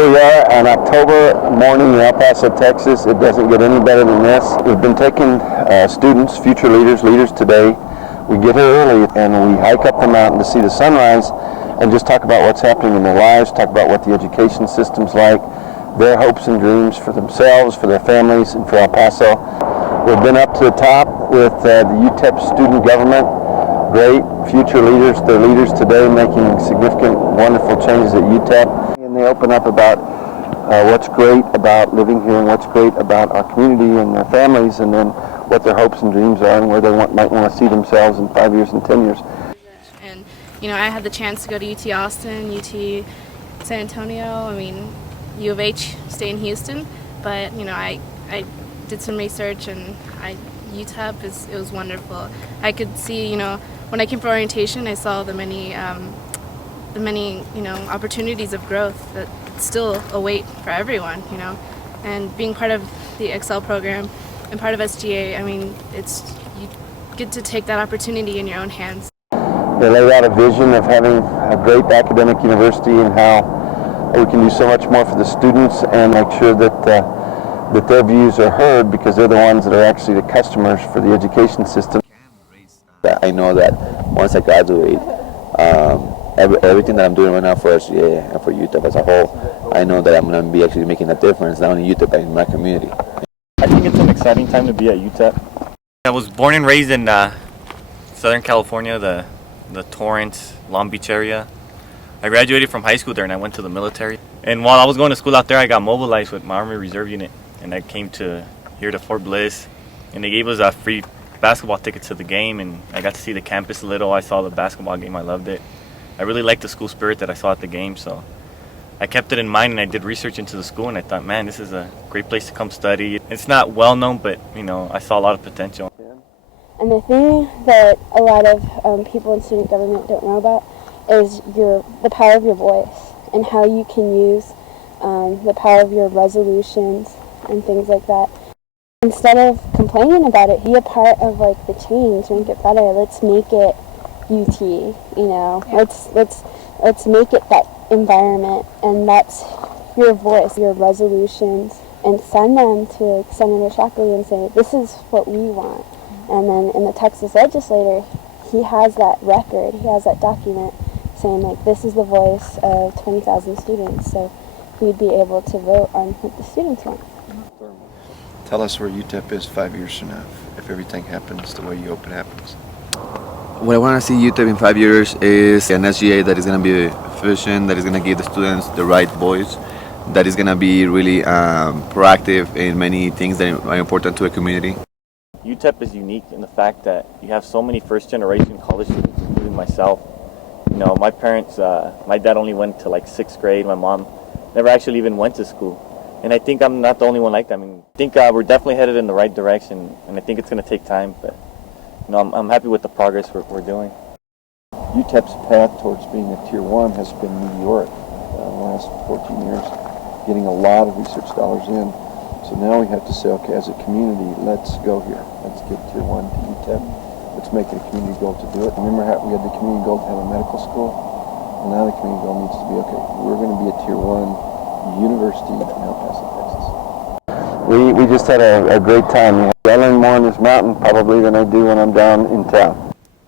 Here we are on October morning in El Paso, Texas. It doesn't get any better than this. We've been taking students, future leaders today. We get here early and we hike up the mountain to see the sunrise and just talk about what's happening in their lives, talk about what the education system's like, their hopes and dreams for themselves, for their families, and for El Paso. We've been up to the top with the UTEP student government. Great future leaders, they're leaders today making significant, wonderful changes at UTEP. And they open up about what's great about living here and what's great about our community and their families, and then what their hopes and dreams are and where they might want to see themselves in 5 years and 10 years. And I had the chance to go to UT Austin, UT San Antonio, U of H, stay in Houston, but I did some research and UTEP it was wonderful. I could see, when I came for orientation, I saw the many opportunities of growth that still await for everyone, and being part of the Excel program and part of SGA, you get to take that opportunity in your own hands. They laid out a vision of having a great academic university and how we can do so much more for the students and make sure that their views are heard, because they're the ones that are actually the customers for the education system. I know that once I graduate, everything that I'm doing right now for SGA and for UTEP as a whole, I know that I'm going to be actually making a difference, not only in UTEP but in my community. I think it's an exciting time to be at UTEP. I was born and raised in Southern California, the Torrance, Long Beach area. I graduated from high school there and I went to the military. And while I was going to school out there, I got mobilized with my Army Reserve unit, and I came here to Fort Bliss, and they gave us a free basketball ticket to the game, and I got to see the campus a little. I saw the basketball game, I loved it. I really liked the school spirit that I saw at the game, so I kept it in mind and I did research into the school, and I thought, man, this is a great place to come study. It's not well known, but I saw a lot of potential. And the thing that a lot of people in student government don't know about is the power of your voice and how you can use the power of your resolutions and things like that. Instead of complaining about it, be a part of the change, make it better. Let's make it UT, let's make it that environment, and that's your voice, your resolutions, and send them to Senator Shapleigh and say, this is what we want. And then in the Texas legislature, he has that record, he has that document saying this is the voice of 20,000 students, so we'd be able to vote on what the students want. Tell us where UTEP is 5 years from now, if everything happens the way you hope it happens. What I want to see UTEP in 5 years is an SGA that is going to be efficient, that is going to give the students the right voice, that is going to be really proactive in many things that are important to a community. UTEP is unique in the fact that you have so many first-generation college students, including myself. My parents, my dad only went to 6th grade. My mom never actually even went to school. And I think I'm not the only one like that. I think we're definitely headed in the right direction, and I think it's going to take time, but I'm happy with the progress we're doing. UTEP's path towards being a Tier 1 has been meteoric in the last 14 years, getting a lot of research dollars in. So now we have to say, okay, as a community, let's go here. Let's get Tier 1 to UTEP. Let's make it a community goal to do it. Remember how we had the community goal to have a medical school? And now the community goal needs to be, okay, we're going to be a Tier 1 university in El Paso, Texas. We just had a great time. I learn more on this mountain probably than I do when I'm down in town.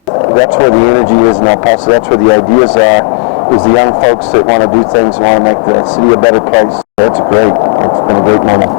That's where the energy is in El Paso. That's where the ideas are, is the young folks that want to do things and want to make the city a better place. That's great. It's been a great moment.